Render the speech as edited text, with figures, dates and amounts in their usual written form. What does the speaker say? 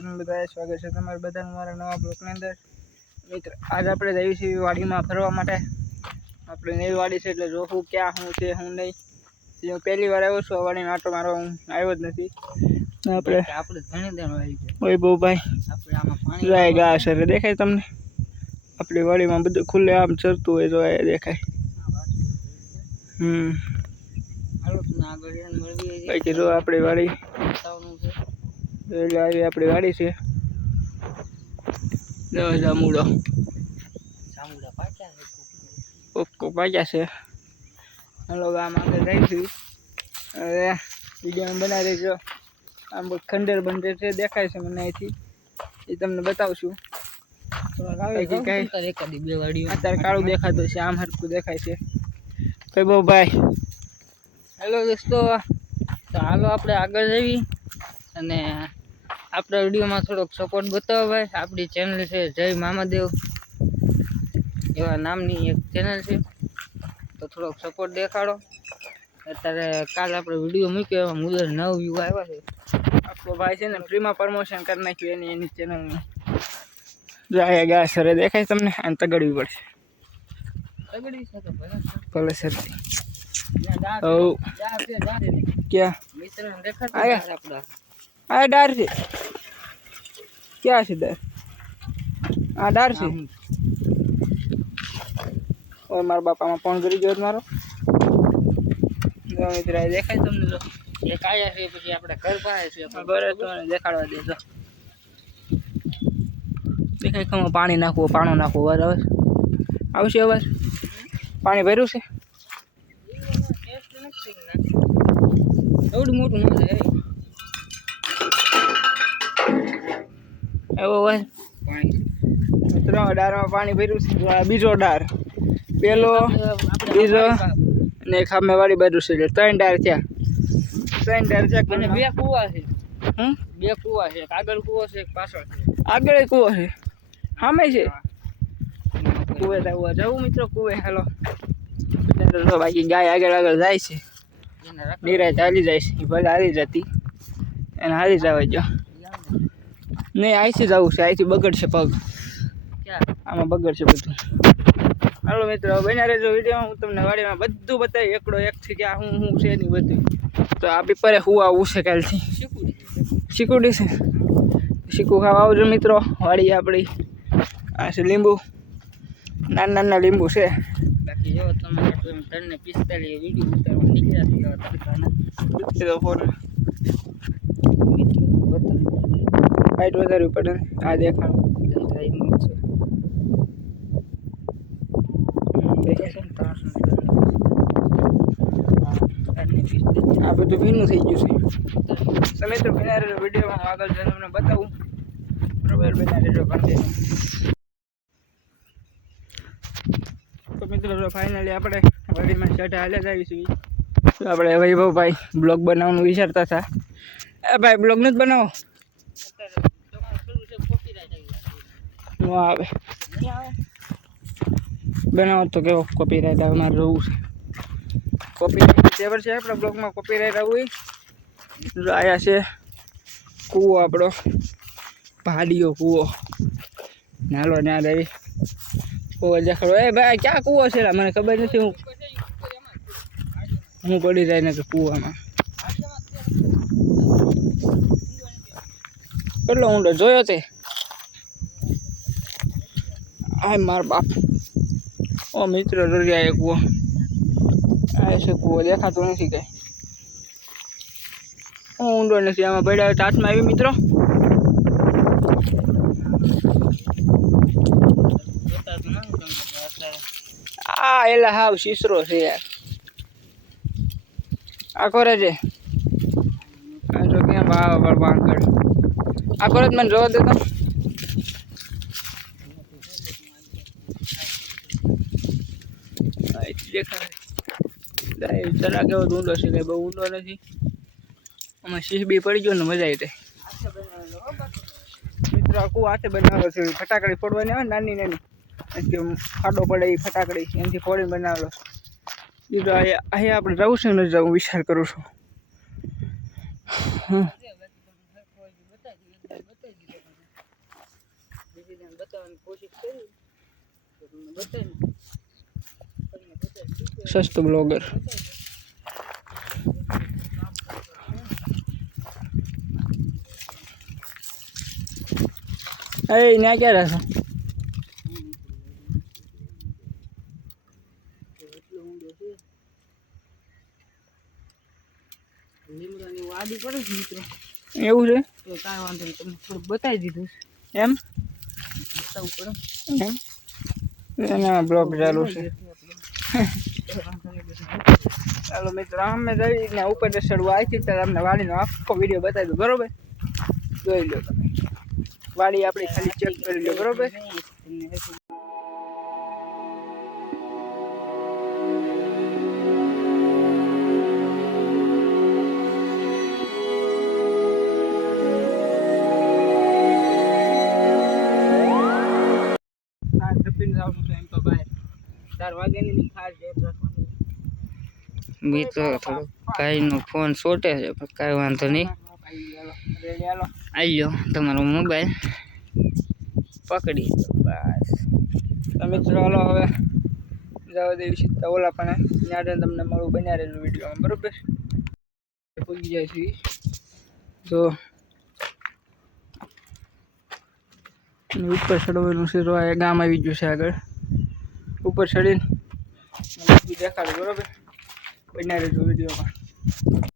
બધા સ્વાગત છે તમારું બધાનું મારા નવા બ્લોગની અંદર. મિત્ર આજ આપણે જઈએ છીએ વાડીમાં ફરવા માટે. આપણે નવી વાડી છે એટલે જોવું ક્યાં શું છે શું નહીં. હું પહેલી વાર આવ્યો છું આ વાડીમાં આટો મારવા, હું આવ્યો જ નથી. આપણે ઘણી દર વાડી છે વૈભવભાઈ, આપણે આમાં પાણી જાય ગા સર દેખાય તમને. આપણી વાડીમાં બધું ખુલ્લે આમ ચરતું હોય તો એ દેખાય. બાકી જો આપણી વાડી એટલે આવી આપણી વાડી છે. જામુડો કોકો પાક્યા છે. હાલો આમ આગળ જઈશું. હવે વિડીયો બનાવી દેજો. આમ ખંડેર બંડેર છે દેખાય છે મને અહીંથી, એ તમને બતાવશું. અત્યારે કાળું દેખાતું છે, આમ હરખું દેખાય છે. વૈભવભાઈ હેલો દોસ્તો, તો હાલો આપણે આગળ જઈએ અને આપણા વિડીયોમાં થોડોક સપોર્ટ બતાવો ભાઈ. આપણી ચેનલ છે જય મામાદેવ એવા નામની એક ચેનલ છે, તો થોડોક સપોર્ટ દેખાડો. અત્યારે કાલ આપણે વિડીયો મૂક્યો એમાં મુદર 9 વ્યૂ આવ્યા છે. આપણો ભાઈ છે ને ફ્રીમાં પ્રમોશન કરી નાખ્યું એની ચેનલનું. જાય ગા સરે દેખાય તમને, આને તગડવી પડશે. તગડી છે તો ભલે સર. क्या आया डार से क्या છે ડાર? આ ડાર છે. ઓય મારા બાપામાં ફોન કરી ગયો મારો. મિત્ર દેખાય તમને? જો એક આયા છે, પછી આપણે ઘર પાસે છે બરાબર, તો દેખાડવા દેજો. દેખાય ખમો પાણી નાખવું, પાણો નાખવું. બરાબર આવશે અવાજ? પાણી ભર્યું છે? એવડું મોટું ન થાય એવો હોય પાણી. ત્રણ ડારમાં પાણી ભર્યું છે. બીજો ડાર, પેલો, બીજો અને એક સામે વાળી બાજુ છે. 3 ડાર થયા. 3 ડાર થયા અને 2 કુવા છે. 2 કુવા છે, એક આગળ કુવો છે, એક પાછળ છે. આગળ કુવો છે, સામે છે કુવે. જવું મિત્રો કુવે. હાલો બાકી ગાય આગળ આગળ જાય છે, નિરાય ચાલી જાય છે. ભલે હારી જતી એને હારી જવા જો. નહીં અહીંથી જવું છે, અહીંથી બગડશે પગ. આમાં બગડશે બધું. હાલો મિત્રો બન્યા રહેજો વિડીયો. હું તમને વાડીમાં બધું બતાવી એકડો એકથી કે આ શું છે નહીં બધું. તો આ પીપરે હું આવું છે કાલથી. શીકુડી છે, શીકુ ખાવા આવજો મિત્રો. વાડી આપણી આ છે લીંબુ, નાના નાના લીંબુ છે. બાકી જો તમારે 3:45 વિડીયો ઉતારવા નીકળ્યા તડકાના ફોન હાઈટ વધારવી પડે. આ દેખાડું આ બધું ભીનું થઈ ગયું છે. તમે તો ભીના રહેજો વિડીયોમાં, આગળ જઈને તમને બતાવું. બરાબર ભીના રહેજો કન્ટિન્યુ. તો મિત્રો ફાઇનલી આપણે વાડીમાં ચઢા હાલ્યા જ આવીશું. તો આપણે વૈભવભાઈ બ્લોગ બનાવવાનું વિચારતા હતા. એ ભાઈ બ્લોગ નથી બનાવો? ન આવે બનાવો તો કેવો કોપીરાઇટ આવે. મારે જોવું છે કોપીરાઇટ ફેવર છે આપણા બ્લોગમાં. કોપીરાઇટ આવવું આયા છે. કૂવો આપણો પહાડીયો કૂવો. નાલો ત્યાં રહી કૂવો દેખાડો. એ ભાઈ ક્યાં કૂવો છે? મને ખબર નથી. હું પડી જાય ને કે કૂવામાં કેટલો ઊંડો જોયો તે? આ માર બાપ. ઓ મિત્ર રરિયા એક કૂવો આ છે. કૂવો દેખાતો નથી કઈ. ઊંડો નથી. આમાં પડ્યા ટાચમાં આવી મિત્રો. આ એલા હાવ શીસરો છે યાર. આ કરે છે આ જો ક્યાં ભાવ પર બાંકડ. આ કરે મને જોવા દેતો. દેખાય જરા કેવો ઊંડો છે, કઈ બહુ ઊંડો નથી. આમાં શીશ બી પડી ગયો ને મજા આવી જાય. મિત્રો આખું હાથે બનાવેલો છે. ફટાકડી ફોડવાની આવે નાની નાની, ખાડો પડે એ ફટાકડી એનાથી ફોડીને બનાવેલો. બીજું અહીંયા આપણે જવું છે ને જવું વિચાર કરું છું. ડિઝાઇન બતાવવાની કોશિશ કરી તો તમને બતાવી સસ્તો બ્લોગર એ ના ક્યાં રહેશો વાડી પડે છે મિત્રો એવું છે તો કાંઈ વાંધો નહીં તમને થોડુંક બતાવી દીધું એમ બતાવવું પડે એમ એના બ્લોગ ચાલુ છે ચાલો મિત્રો અમે જઈને ઉપર ચડવા આવી હતી ત્યારે અમને વાડીનો આખો વિડીયો બતાવી દઉં બરોબર જોઈ લો તમે વાડી આપણી ખાલી ચેક કરી લો બરોબર મિત્રો થોડો ભાઈનો ફોન છોટે છે પણ કાંઈ વાંધો નહીં આવી ગયો તમારો મોબાઈલ પકડી બસ તો મિત્રો હાલો હવે જવા દેવી સીધા ઓલા પણ ત્યાં તમને મળું બન્યા રહેલું વિડીયોમાં બરોબર પૂછી જાય છે તો ઉપર ચડવાનું છે તો આ ગામ આવી ગયું છે આગળ ઉપર ચડીને દેખાડું બરોબર બન્યા રહેજો વિડીયોમાં